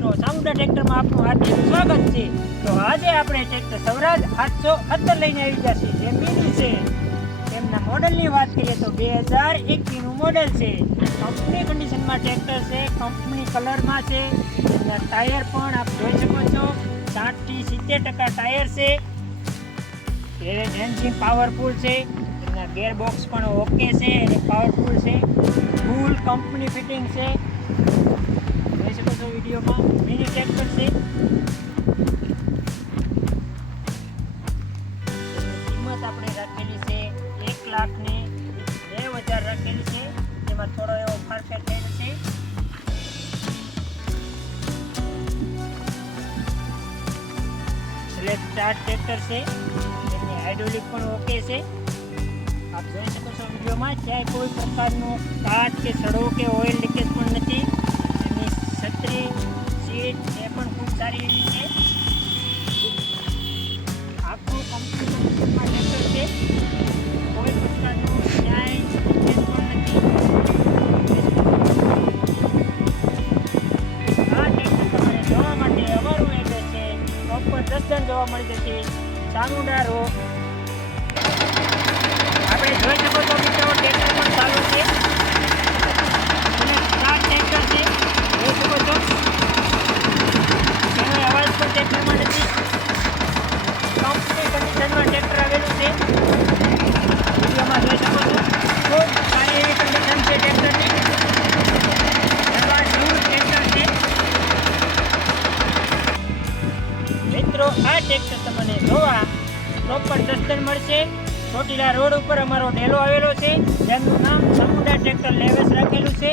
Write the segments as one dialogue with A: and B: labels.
A: ચામુંડા ટ્રેક્ટરમાં આપનું હાર્દિક સ્વાગત છે. તો આજે આપણે ટ્રેક્ટર સ્વરાજ આઠસો અત્તર લઈને આવી ગયા છીએ. જે મીની છે તેમના મોડલની વાત કરીએ તો બે હજાર એકવીસનું મોડલ છે. કંપની કન્ડિશનમાં ટ્રેક્ટર છે, કંપની કલરમાં છે. એના ટાયર પણ આપ જોઈ શકો છો, સાઠથી સિત્તેર ટકા ટાયર છે. એન્જિન પાવરફુલ છે. એના ગેર બોક્સ પણ ઓકે છે, અને પાવરફુલ છે. ફૂલ કંપની ફિટિંગ છો. વિડીયોમાં મિની ટ્રેક્ટર છે કિંમત આપણે રાખેલી છે એક લાખ ને નેવ હજાર રાખેલી છે. જેમાં થોડો એવો ફારફેર થયેલો છે. સ્લેબ ચાર ટ્રેક્ટર છે. એની હાઇડ્રોલિક પણ ઓકે છે. આપ જોઈ શકો છો વિડીયોમાં, ક્યાંય કોઈ પ્રકારનો કાટ કે સડો કે ઓઇલ લીકેજ પણ આખું કંપનીમાં ટ્રેક્ટર છે. કોઈ પ્રકારનું નથી. આ ટેક્ટર તમારે જોવા માટે અમારું એડ્રેસ છે. પ્રોપર દર્શન જોવા મળી જશે. ચામુંડા રોડ આપણે જોઈ શકો છો મિત્રો ટ્રેક્ટર પણ ચાલુ છે અને ચાર ટ્રેક્ટર છે જોઈ શકો છો એનો અવાજ પણ ટ્રેક્ટરમાં નથી કંપની કન્ડિશનમાં ટ્રેક્ટર આવેલું છે વિડીયોમાં જોઈ શકો છો ખૂબ સારી એવી કન્ડિશન છે ટ્રેક્ટરની એડવાન્સ ટૂર ટ્રેક્ટર છે મિત્રો આ ટ્રેક્ટર તમને જોવા પ્રોપર દસ્તન મળશે. ચોટીલા રોડ ઉપર અમારો ડેલો આવેલો છે, જેનું નામ સમુદા ટ્રેક્ટર લેવેસ રાખેલું છે.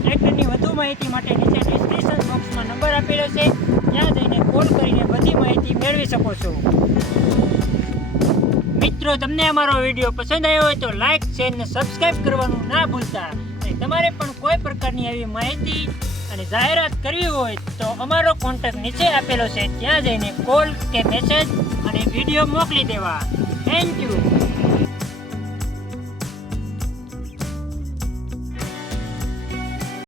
A: ટ્રેક્ટરની વધુ માહિતી માટે નીચે ડિસ્ક્રિપ્શન બોક્સમાં નંબર આપેલો છે. ત્યાં જઈને કોલ કરીને બધી માહિતી મેળવી શકો છો. મિત્રો, તમને અમારો વીડિયો પસંદ આવ્યો હોય તો લાઇક શેર અને સબસ્ક્રાઇબ કરવાનું ના ભૂલતા. અને તમારે પણ કોઈ પ્રકારની આવી માહિતી અને જાહેરાત કરવી હોય તો અમારો કોન્ટેક્ટ નીચે આપેલો છે. ત્યાં જઈને કોલ કે મેસેજ અને વીડિયો મોકલી દેવા. Thank you